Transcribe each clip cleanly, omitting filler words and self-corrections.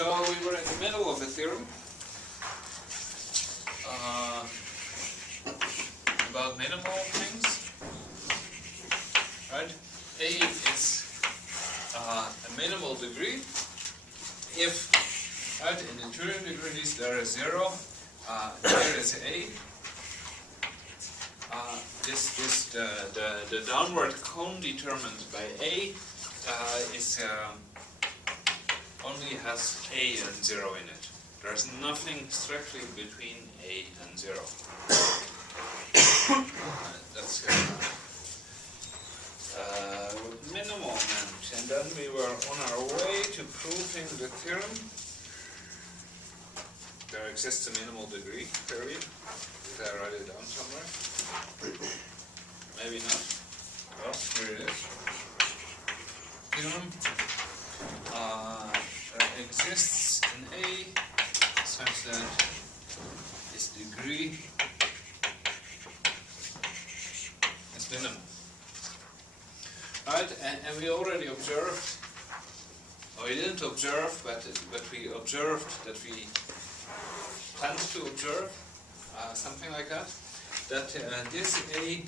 So we were in the middle of a theorem about minimal things, right? A is a minimal degree if, right, in the Turing degrees there is 0, there is A. The downward cone determined by A is only has A and 0 in it. There's nothing strictly between A and 0. That's minimal meant. And then we were on our way to proving the theorem. There exists a minimal degree, period. Did I write it down somewhere? Maybe not. Well, here it is. Theorem exists in A such that its degree is minimal. Right, and we already observed, or we didn't observe, but we observed that we planned to observe, something like that, this A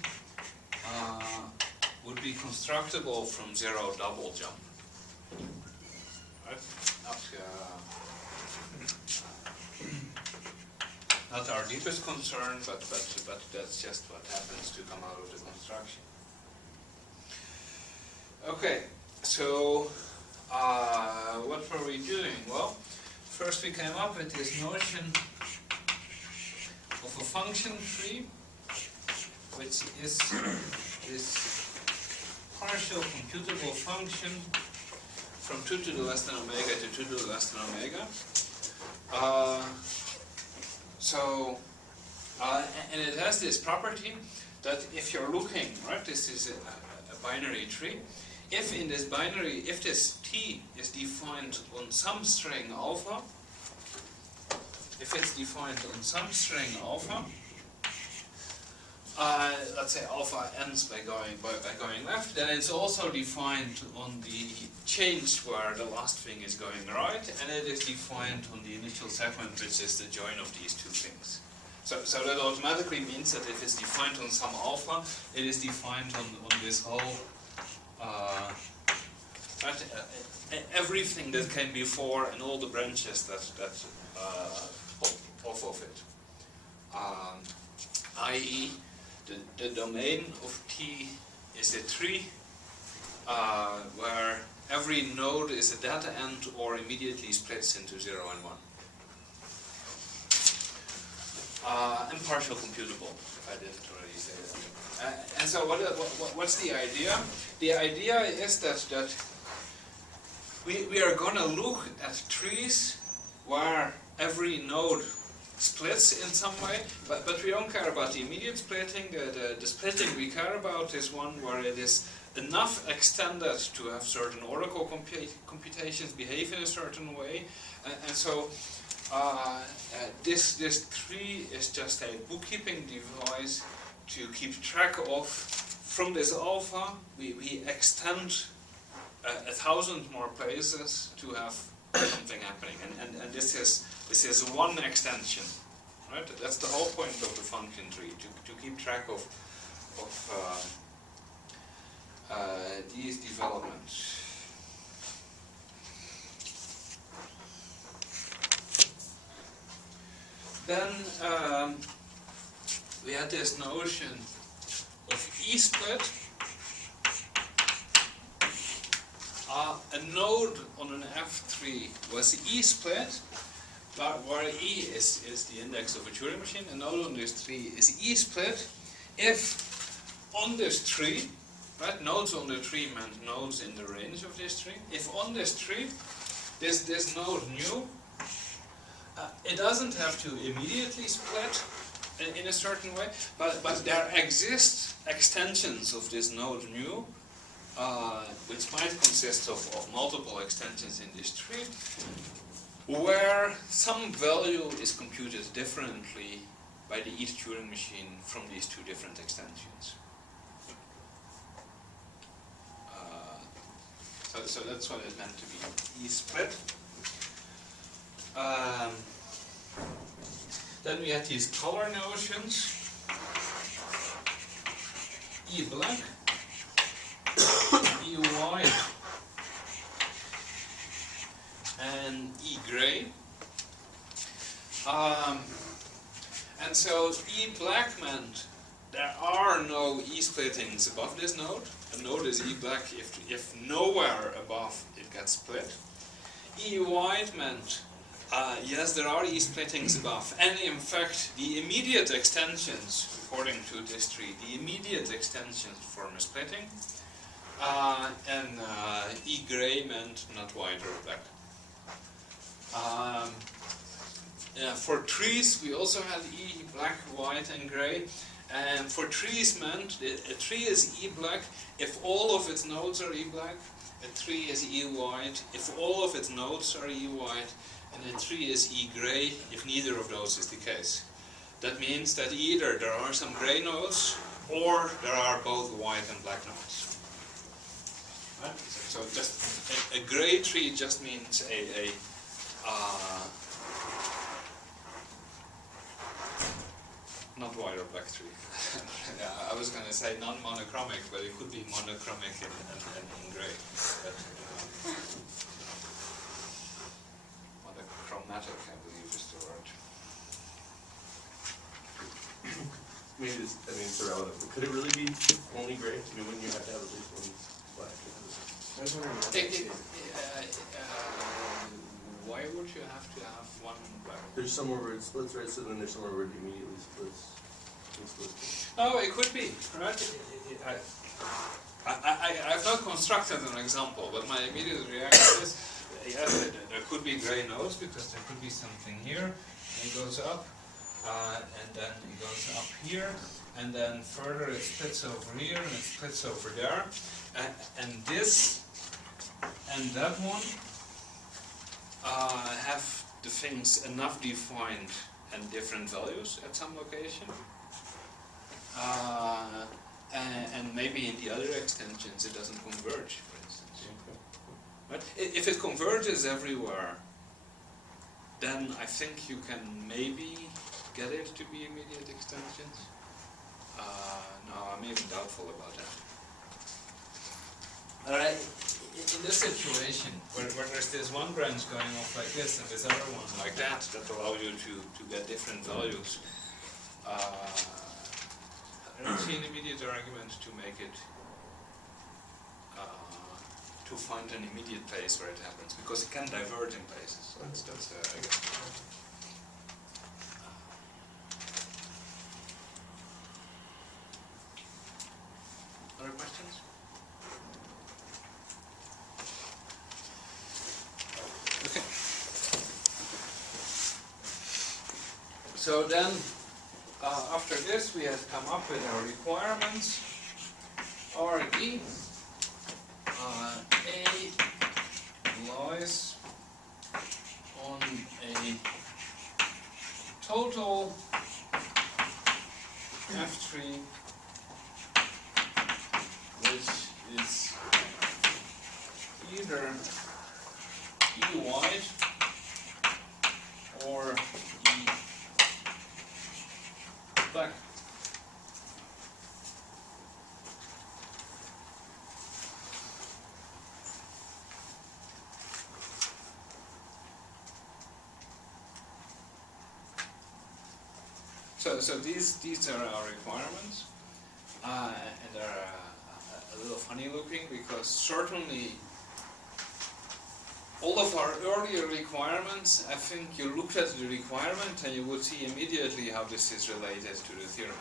would be constructible from 0 double jump. Right? Not our deepest concern, but that's just what happens to come out of the construction. Okay, so what were we doing? Well, first we came up with this notion of a function tree, which is this partial computable function from 2 to the less than omega to 2 to the less than omega. And it has this property that if you're looking, right, this is a binary tree. If in this binary, if this t is defined on some string alpha, if it's defined on some string alpha, let's say alpha ends by going left, then it's also defined on the change where the last thing is going right, and it is defined on the initial segment, which is the join of these two things. So that automatically means that if it's defined on some alpha, it is defined on this whole everything that came before and all the branches that off of it. I.e., the domain of T is a tree where every node is a data end or immediately splits into 0 and 1. And partial computable, if I didn't already say that. And so what's the idea? The idea is that we are going to look at trees where every node splits in some way, but we don't care about the immediate splitting. The splitting we care about is one where it is enough extended to have certain oracle computations behave in a certain way, and so this tree is just a bookkeeping device to keep track of. From this alpha, we extend 1,000 more places to have something happening, and this is one extension, right? That's the whole point of the function tree, to keep track of these developments. Then we had this notion of E-split. A node on an F tree was E-split, where E is the index of a Turing machine. A node on this tree is E-split if on this tree, right, nodes on the tree meant nodes in the range of this tree. If on this tree, this node nu, it doesn't have to immediately split in a certain way, but there exist extensions of this node nu, which might consist of multiple extensions in this tree, where some value is computed differently by the each Turing machine from these two different extensions. So that's what it meant to be E-split. Then we had these color notions. E black, E white, and E gray. And so E black meant there are no E splittings above this node. A node is E black if nowhere above it gets split. E white meant yes, there are E splittings above, and in fact the immediate extensions, according to this tree, the immediate extensions form a splitting. And E gray meant not white or black. For trees we also had E black, white and gray. And for trees meant a tree is E black if all of its nodes are E black, a tree is E white if all of its nodes are E white, and a tree is E gray if neither of those is the case. That means that either there are some gray nodes or there are both white and black nodes. Right? So just a gray tree just means not white or black tree. Yeah, I was going to say non-monochromic, but it could be monochromic and gray. But, monochromatic, I believe, is the word. It's irrelevant. But could it really be only gray? Wouldn't you have to have at least one black? Why would you have to have one black? There's somewhere where it splits, right? So then there's somewhere where it immediately splits. Oh, it could be, right? I've not constructed an example, but my immediate reaction is, yes, there could be gray nodes because there could be something here, and it goes up, and then it goes up here, and then further it splits over here, and it splits over there, and this and that one have the things enough defined and different values at some location. And maybe in the other extensions it doesn't converge, for instance. But if it converges everywhere, then I think you can maybe get it to be immediate extensions. No, I'm even doubtful about that. Alright, in this situation, where there's this one branch going off like this and this other one like that allow you to get different values, I don't see an immediate argument to make it, to find an immediate place where it happens, because it can diverge in places. That's I guess. Other questions? Okay. So then, after this, we have come up with our requirements. RE A lies on a total F3 which is either E wide or E black. So these are our requirements, and they're a little funny looking because certainly all of our earlier requirements, I think you look at the requirement and you would see immediately how this is related to the theorem.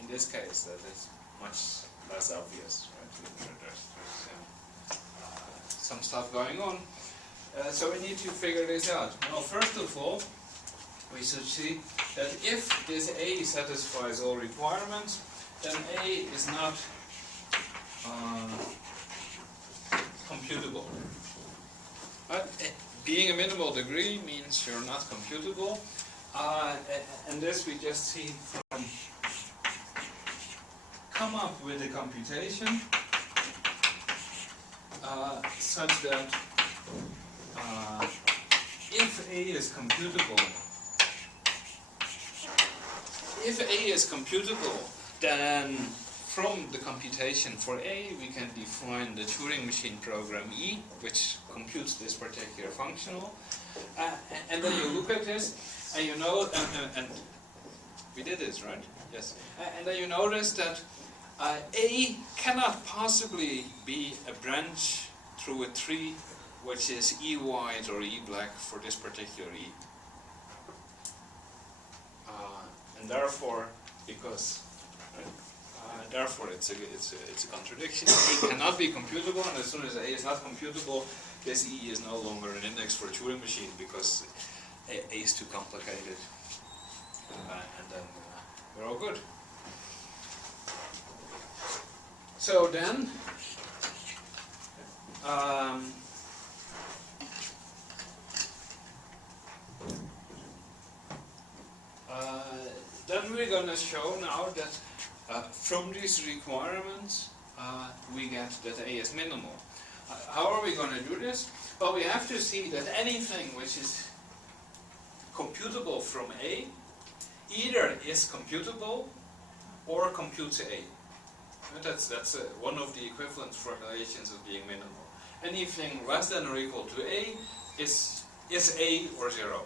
In this case, that is much less obvious, right? There's some stuff going on. So we need to figure this out. Now, first of all, we should see that if this A satisfies all requirements, then A is not computable. But being a minimal degree means you're not computable, and this we just see from come up with a computation such that if A is computable, then from the computation for A, we can define the Turing machine program E, which computes this particular functional. And then you look at this, and you know, and we did this, right? Yes. And then you notice that A cannot possibly be a branch through a tree which is E white or E black for this particular E. And therefore, because therefore it's a contradiction. A cannot be computable, and as soon as A is not computable, this E is no longer an index for a Turing machine because A is too complicated. And then we're all good. So then, then we're going to show now that from these requirements we get that A is minimal. How are we going to do this? Well, we have to see that anything which is computable from A either is computable or computes A. And that's one of the equivalent formulations of being minimal. Anything less than or equal to A is A or 0.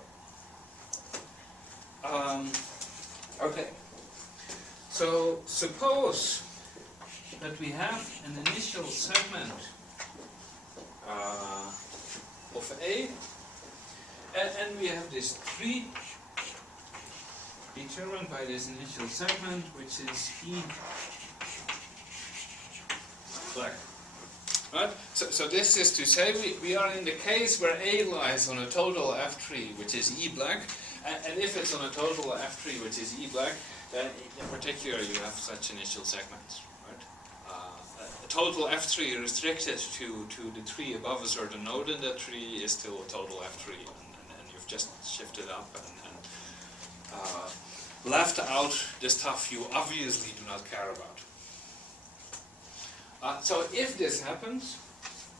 Okay. So suppose that we have an initial segment of A, and we have this tree determined by this initial segment, which is E black. Right? So this is to say we are in the case where A lies on a total F tree, which is E black, and if it's on a total F tree, which is E black, then in particular you have such initial segments. Right? A total F tree restricted to the tree above a certain node in that tree is still a total F tree, and you've just shifted up and left out the stuff you obviously do not care about. So if this happens,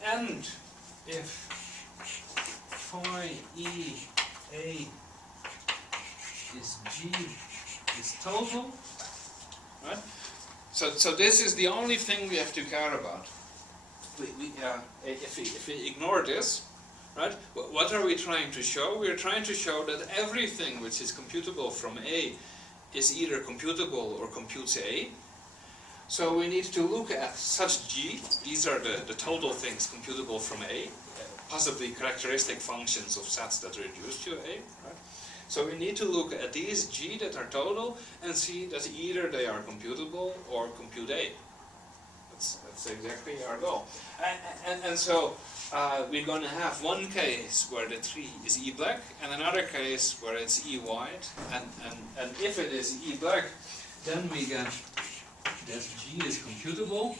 and if phi E A is G is total, right? So this is the only thing we have to care about. If we ignore this, right? What are we trying to show? We are trying to show that everything which is computable from A is either computable or computes A. So we need to look at such G. These are the total things computable from A, possibly characteristic functions of sets that reduce to A. Right? So we need to look at these G that are total and see that either they are computable or compute A. That's exactly our goal. And so we're going to have one case where the tree is E black and another case where it's E white. And if it is E black, then we get that G is computable.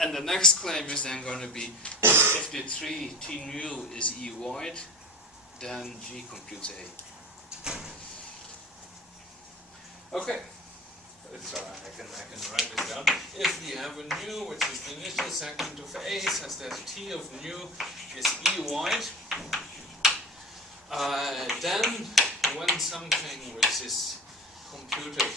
And the next claim is then going to be if the tree T nu is E white, then G computes A. Okay. So I can write this down. If we have a nu, which is the initial segment of A, such that T of nu is E white, then when something which is computed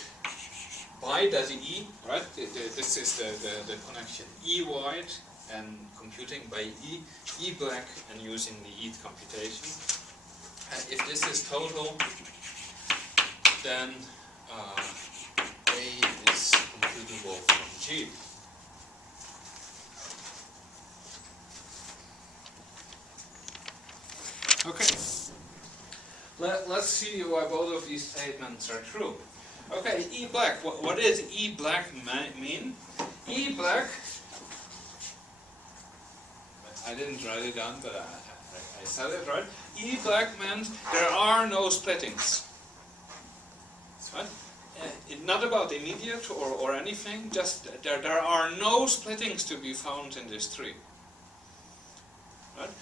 by that E, right? This is the connection E white and computing by E black and using the E computation. If this is total, then A is computable from G. Okay. Let's see why both of these statements are true. Okay, E black. What does E black mean? E black, I didn't write it down, but I said it right. E black meant there are no splittings. Right? Not about immediate or anything, just there are no splittings to be found in this tree. Right?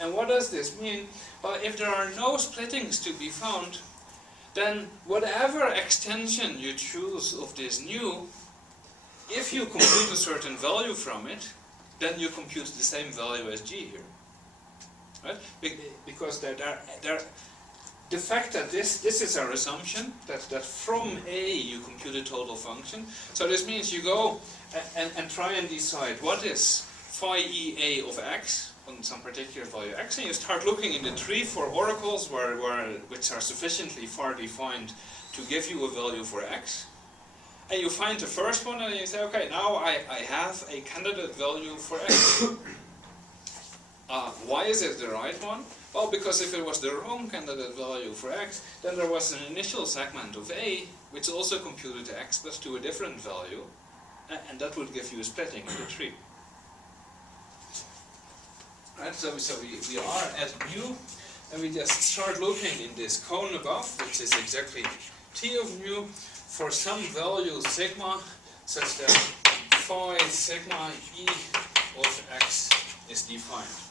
And what does this mean? Well, if there are no splittings to be found, then whatever extension you choose of this nu, if you compute a certain value from it, then you compute the same value as G here. right? Because the fact that this is our assumption, that from A you compute a total function. So this means you go and try and decide what is phi EA of x on some particular value x, and you start looking in the tree for oracles which are sufficiently far defined to give you a value for x. And you find the first one and you say, okay, now I have a candidate value for x. Why is it the right one? Well, because if it was the wrong candidate value for x, then there was an initial segment of A which also computed x but to a different value, and that would give you a splitting in the tree. Right, so we are at mu, and we just start looking in this cone above, which is exactly t of mu, for some value sigma, such that phi sigma e of x is defined.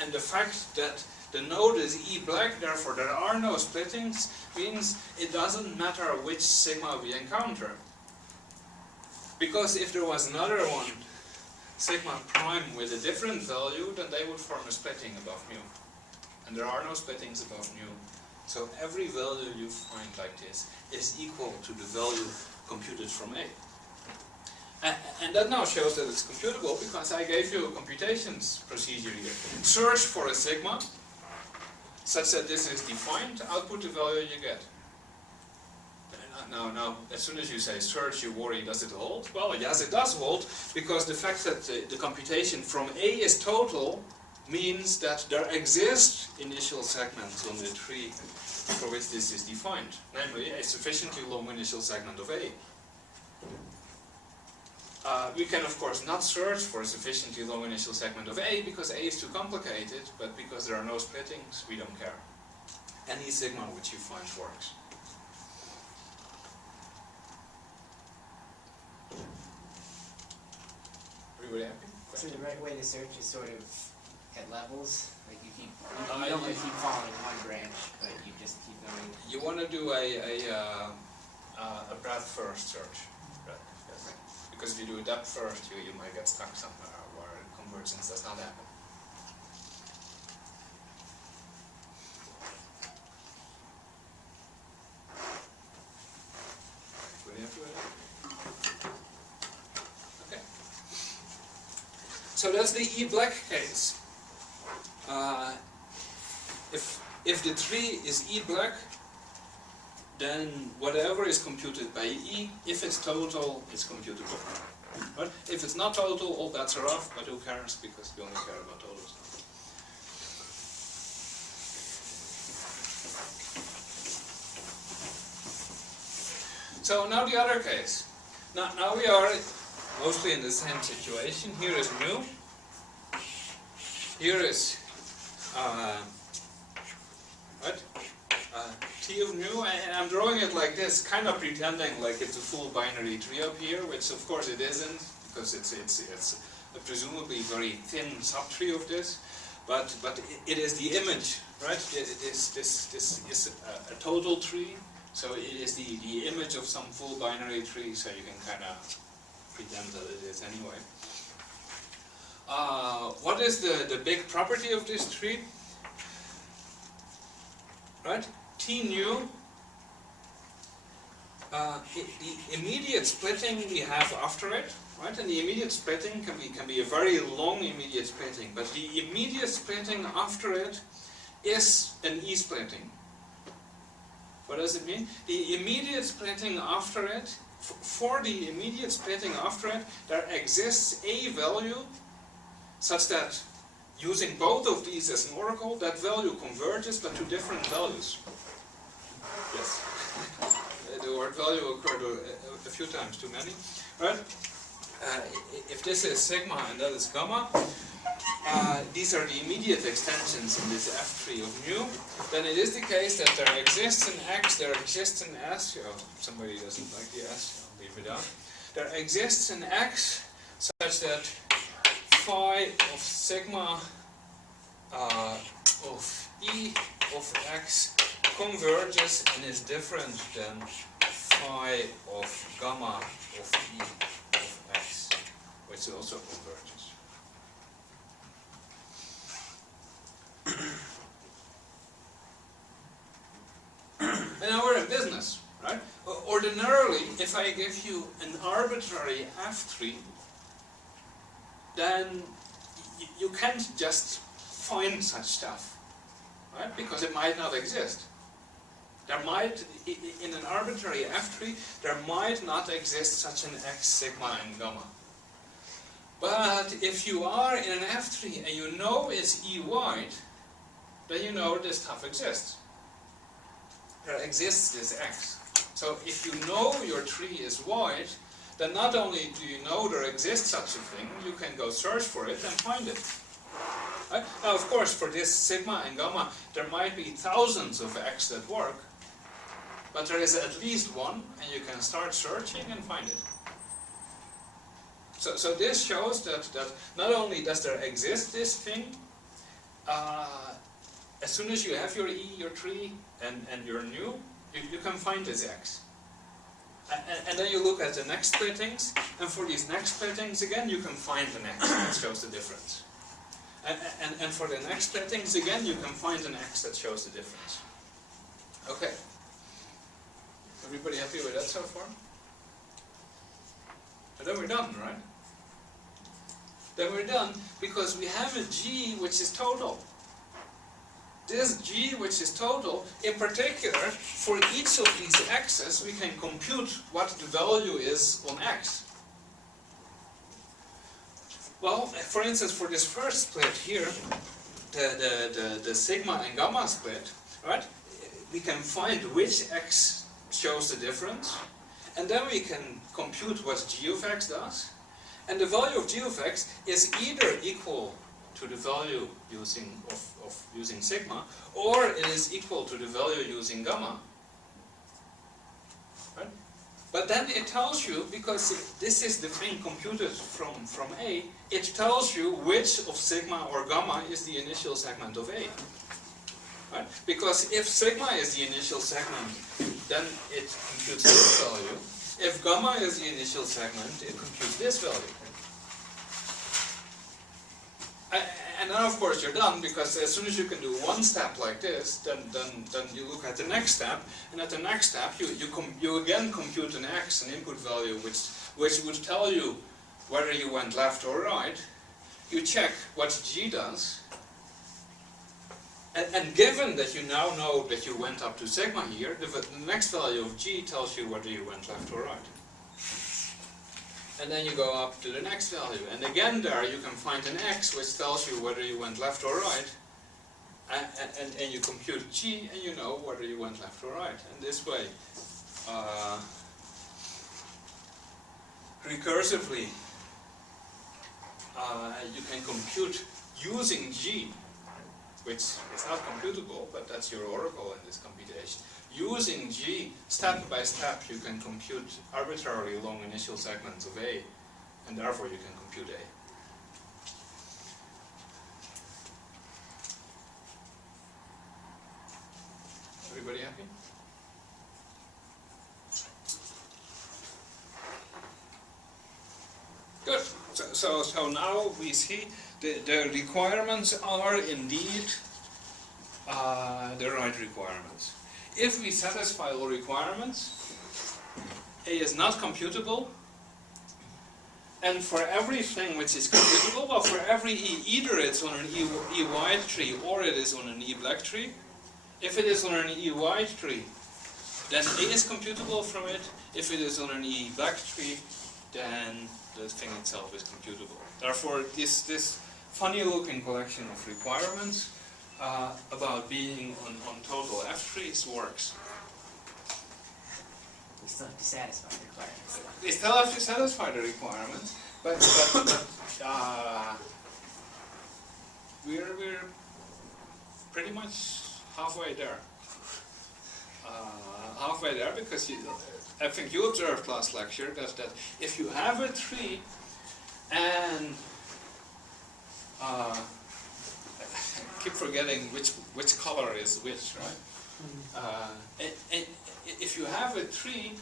And the fact that the node is E black, therefore there are no splittings, means it doesn't matter which sigma we encounter. Because if there was another one, sigma prime with a different value, then they would form a splitting above mu. And there are no splittings above mu. So every value you find like this is equal to the value computed from A. And that now shows that it's computable, because I gave you a computations procedure here. Search for a sigma, such that this is defined, output the value you get. Now, as soon as you say search, you worry, does it hold? Well, yes, it does hold, because the fact that the computation from A is total means that there exist initial segments on the tree for which this is defined, namely a sufficiently long initial segment of A. We can of course not search for a sufficiently long initial segment of A because A is too complicated, but because there are no splittings, we don't care. Any sigma which you find works. Everybody happy? So the right way to search is sort of at levels? Like you don't want to keep following one branch, but you just keep going. You want to do a breadth first search. Yes. Because if you do a depth first, you might get stuck somewhere where convergence does not happen. Okay. So that's the E black case. If the tree is E black, then whatever is computed by E, if it's total, it's computable. But if it's not total, all bets are off, but who cares, because we only care about totals. So now the other case. Now we are mostly in the same situation. Here is mu. Here is T of mu, and I'm drawing it like this, kind of pretending like it's a full binary tree up here, which of course it isn't, because it's a presumably very thin subtree of this, but it is the image, right? This is a total tree, so it is the image of some full binary tree, so you can kind of pretend that it is anyway. What is the big property of this tree? Right? T nu, the immediate splitting we have after it, right? And the immediate splitting can be a very long immediate splitting, but the immediate splitting after it is an E splitting. What does it mean? The immediate splitting after it, for the immediate splitting after it, there exists a value such that using both of these as an oracle, that value converges but to different values. Yes. The word value occurred a few times too many. Right? If this is sigma and that is gamma, these are the immediate extensions in this F tree of mu, then it is the case that there exists an X, there exists an S, oh, somebody doesn't like the S, I'll leave it out. There exists an X such that phi of sigma of E of X converges and is different than phi of gamma of E of X, which also converges. if I give you an arbitrary f3, then you can't just find such stuff, right? Because it might not exist. There might, in an arbitrary f3, there might not exist such an x, sigma, and gamma. But if you are in an f3 and you know it's E wide, then you know this stuff exists. There exists this x. So if you know your tree is wide, then not only do you know there exists such a thing, you can go search for it and find it. Right? Now, of course, for this sigma and gamma, there might be thousands of x that work, but there is at least one, and you can start searching and find it. So this shows that not only does there exist this thing, as soon as you have your E, your tree, and your new, you can find this x. And then you look at the next splittings, and for these next splittings again, you can find an x that shows the difference. And for the next splittings again, you can find an x that shows the difference. Okay. Everybody happy with that so far? And then we're done, right? Then we're done because we have a G which is total. This G which is total, in particular, for each of these x's, we can compute what the value is on x. Well, for instance, for this first split here, the sigma and gamma split, right? We can find which x shows the difference, and then we can compute what g of x does. And the value of g of x is either equal to the value of using sigma, or it is equal to the value using gamma. Right? But then it tells you, because this is the thing computed from A, it tells you which of sigma or gamma is the initial segment of A. Right? Because if sigma is the initial segment, then it computes this value. If gamma is the initial segment, it computes this value. And then of course you're done, because as soon as you can do one step like this, then you look at the next step, and at the next step you again compute an x, an input value, which would tell you whether you went left or right. You check what g does, and given that you now know that you went up to sigma here, the next value of g tells you whether you went left or right. And then you go up to the next value, and again there you can find an x which tells you whether you went left or right, and you compute g, and you know whether you went left or right. And this way, recursively, you can compute using g, which is not computable, but that's your oracle in this computation. Using g, step by step, you can compute arbitrarily long initial segments of A, and therefore you can compute A. Everybody happy? Good. So now we see the requirements are indeed the right requirements. If we satisfy all requirements, A is not computable, and for everything which is computable, well, for every E, either it's on an E wide tree or it is on an E black tree. If it is on an E wide tree, then A is computable from it. If it is on an E black tree, then the thing itself is computable. Therefore, this funny looking collection of requirements about being on total f-trees works. We still have to satisfy the requirements. They still have to satisfy the requirements, but we're pretty much halfway there. Halfway there, because I think you observed last lecture that if you have a tree and I keep forgetting which color is which, right? And if you have a tree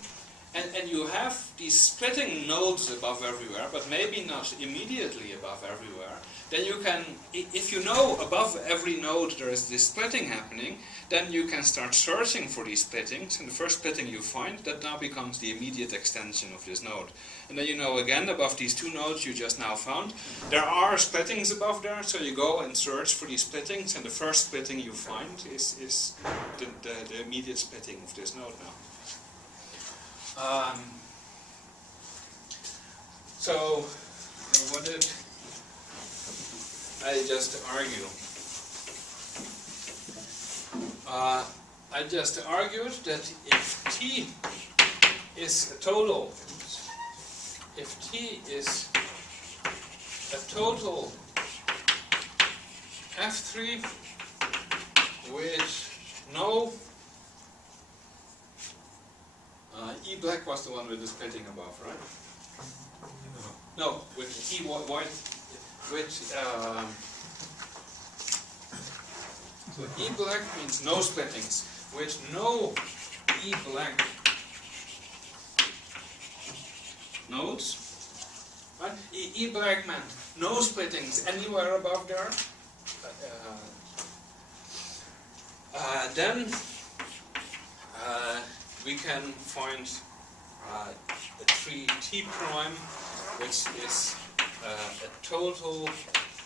and you have these splitting nodes above everywhere, but maybe not immediately above everywhere, then you can, if you know above every node there is this splitting happening, then you can start searching for these splittings, and the first splitting you find, that now becomes the immediate extension of this node. And then you know again, above these two nodes you just now found, there are splittings above there, so you go and search for these splittings, and the first splitting you find is the immediate splitting of this node now. So, what did I just argue? I just argued that if T is a total, if T is a total F3 with no E black was the one with the splitting above, right? No, with E white, with so E black means no splittings. With no E black nodes, right? E black meant no splittings anywhere above there. Then we can find a tree T prime, which is a total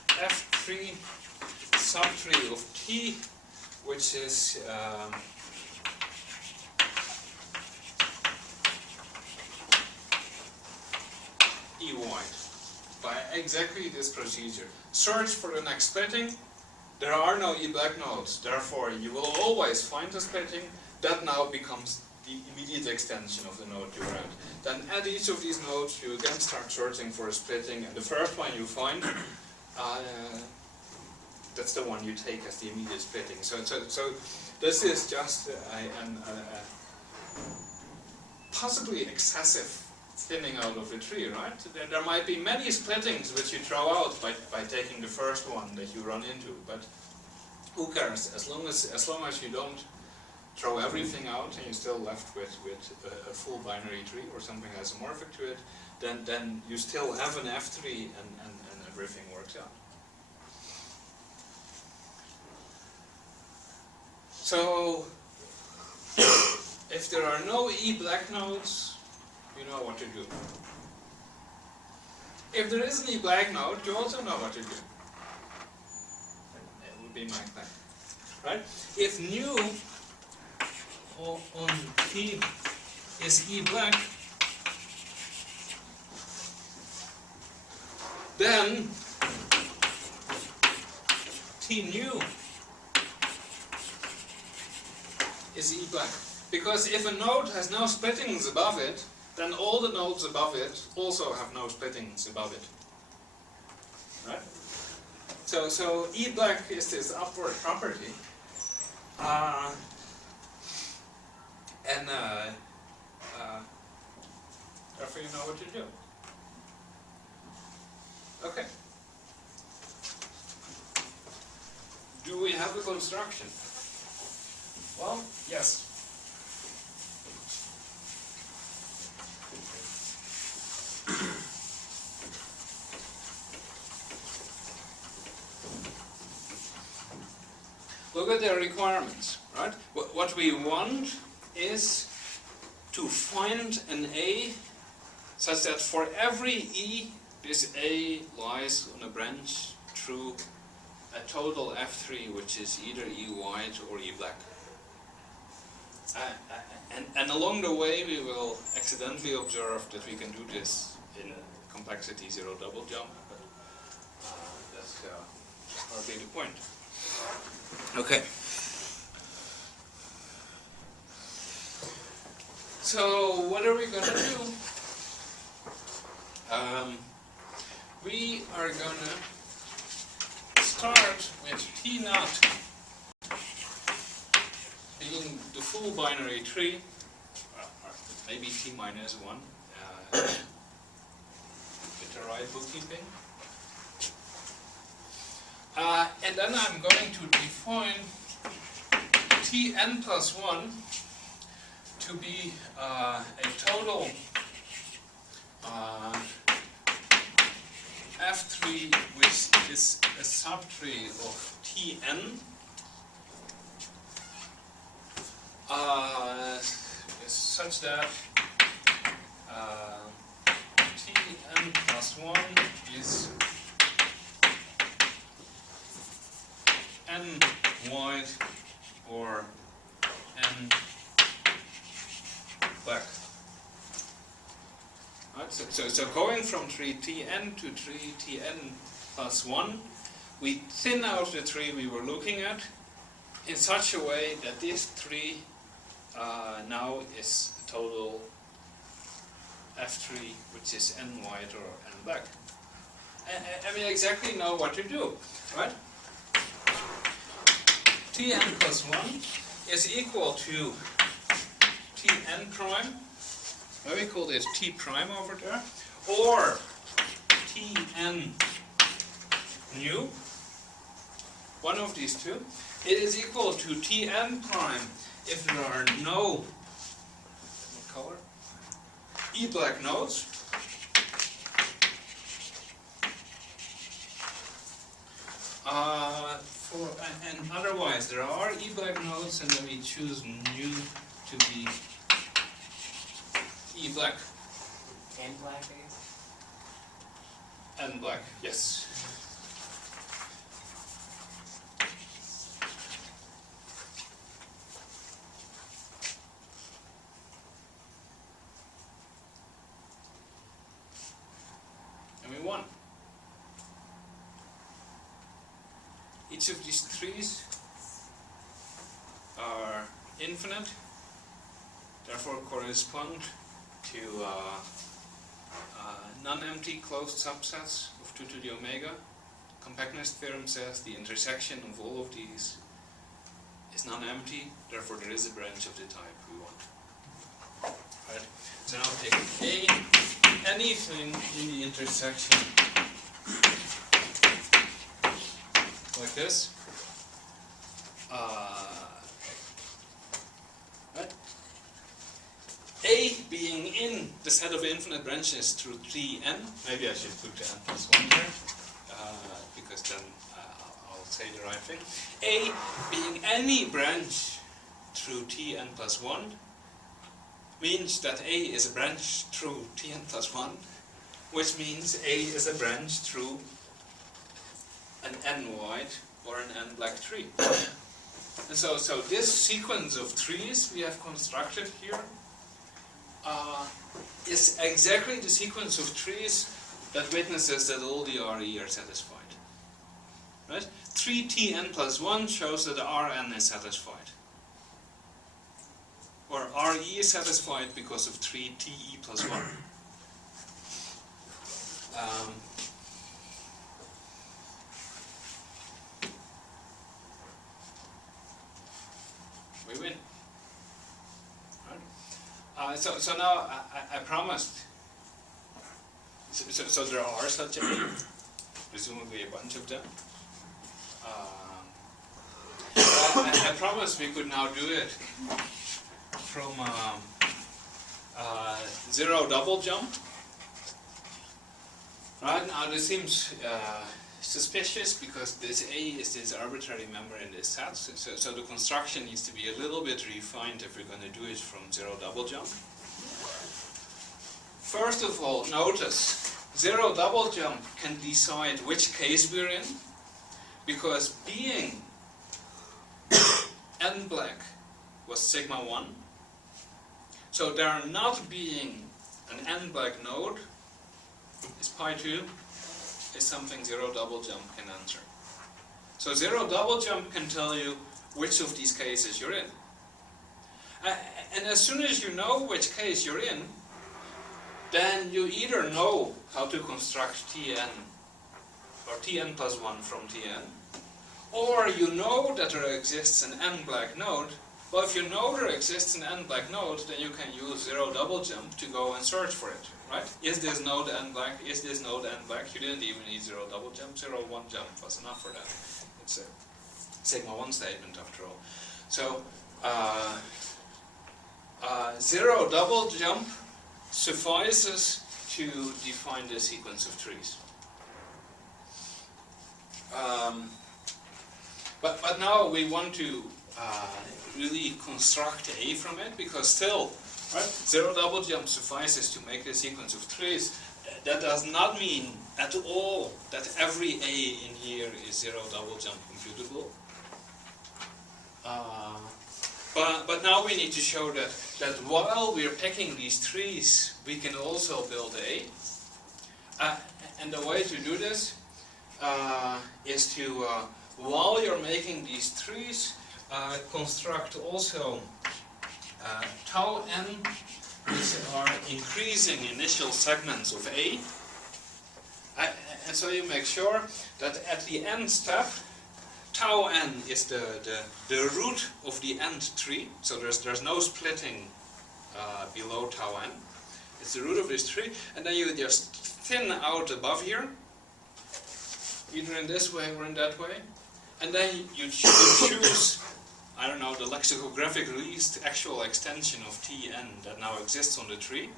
F3 subtree of T, which is E white, by exactly this procedure. Search for the next splitting. There are no E black nodes, therefore you will always find a splitting. That now becomes the immediate extension of the node you're at. Then at each of these nodes you again start searching for a splitting, and the first one you find, that's the one you take as the immediate splitting. So this is just a possibly excessive thinning out of the tree, right? There might be many splittings which you throw out by taking the first one that you run into, but who cares? As long as you don't throw everything out and you're still left with a full binary tree or something isomorphic to it, then you still have an F3 and everything works out. So, if there are no E black nodes, you know what to do. If there is an E black node, you also know what to do. That would be my plan, right? If nu on T is E black, then T nu is E black. Because if a node has no splittings above it, then all the nodes above it also have no splittings above it. Right? So E black is this upward property. Therefore you know what to do. Okay. Do we have a construction? Well, yes. Look at the requirements, right? What we want is to find an A such that for every E, this A lies on a branch through a total F3, which is either E white or E black. And along the way we will accidentally observe that we can do this in a complexity zero double jump, but that's hardly the point. Okay. So what are we going to do? We are going to start with T naught being the full binary tree, maybe T minus 1 with the right bookkeeping. And then I'm going to define Tn plus 1 to be a total F3 which is a subtree of Tn is such that Tn plus 1 is n wide or n black. Right, so going from tree Tn to tree Tn plus 1, we thin out the tree we were looking at in such a way that this tree now is a total F3 which is n white or n black. And we exactly know what to do, right? Tn plus 1 is equal to Tn prime, we call it T prime over there, or Tn nu, one of these two. It is equal to Tn prime if there are no color E black nodes, and otherwise there are E black nodes, and then we choose nu to be E black. And black, I guess? And black, yes. And we won. Each of these trees are infinite, therefore correspond to non-empty closed subsets of 2 to the omega. Compactness theorem says the intersection of all of these is non-empty, therefore there is a branch of the type we want. Right? So now take anything in the intersection like this. Right? A being in the set of infinite branches through Tn, maybe I should put the n plus 1 there, because then I'll say the right thing. A being any branch through Tn plus 1 means that A is a branch through Tn plus 1, which means A is a branch through an n white or an n black tree. And so this sequence of trees we have constructed here is exactly the sequence of trees that witnesses that all the Re are satisfied. Right? 3Tn plus 1 shows that the Rn is satisfied. Or Re is satisfied because of 3Te plus 1. We win. Right? So now I promised. So there are such a, presumably a bunch of them. I promised we could now do it from zero double jump. Right now this seems suspicious because this A is this arbitrary member in this set, so the construction needs to be a little bit refined if we're going to do it from zero double jump. First of all, notice zero double jump can decide which case we're in, because being n black was sigma 1, so there not being an n black node is pi 2 is something zero double jump can answer. So zero double jump can tell you which of these cases you're in. And as soon as you know which case you're in, then you either know how to construct Tn or Tn plus 1 from Tn, or you know that there exists an n black node. Well, if you know there exists an n black node, then you can use zero double jump to go and search for it, right? Is this node n black? Is this node n black? You didn't even need zero double jump. 0, 1 jump was enough for that. It's a sigma 1 statement after all. So zero double jump suffices to define the sequence of trees. But now we want to really construct A from it, because still, right, zero double jump suffices to make a sequence of trees. That does not mean at all that every A in here is zero double jump computable. But now we need to show that while we're picking these trees, we can also build A. And the way to do this is to, while you're making these trees, construct also tau n, which are increasing initial segments of A. And so you make sure that at the end step, tau n is the root of the end tree. So there's no splitting below tau n. It's the root of this tree, and then you just thin out above here, either in this way or in that way, and then you choose, I don't know, the lexicographic least actual extension of Tn that now exists on the tree.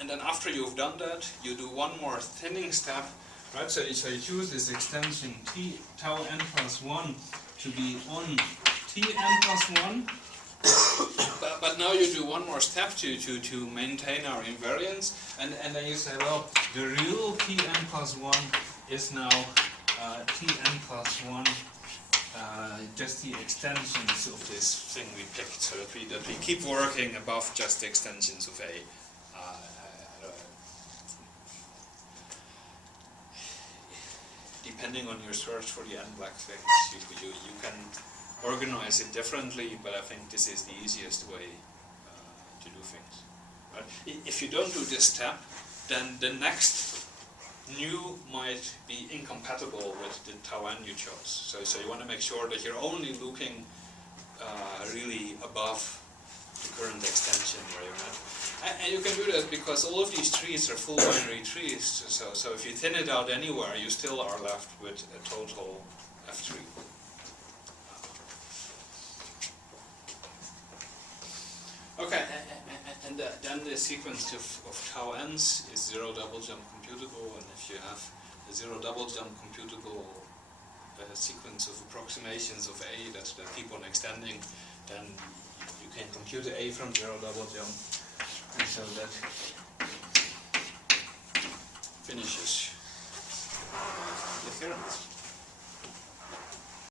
And then after you've done that, you do one more thinning step, right? So you choose this extension tau n plus 1 to be on Tn plus 1. But now you do one more step to maintain our invariance, and then you say, well, the real Tn plus 1 is now Tn plus 1, just the extensions of this thing we picked, so that we keep working above just the extensions of A. Depending on your search for the n-black things, you can organize it differently, but I think this is the easiest way to do things. Right? If you don't do this step, then the next new might be incompatible with the tau n you chose. So you want to make sure that you're only looking really above the current extension where you're at. And you can do that because all of these trees are full binary trees, so if you thin it out anywhere, you still are left with a total F3. Okay, and then the sequence of tau n's is zero double jump computable, and if you have a zero double jump computable sequence of approximations of A that keep on extending, then you can compute A from zero double jump, and so that finishes the theorem.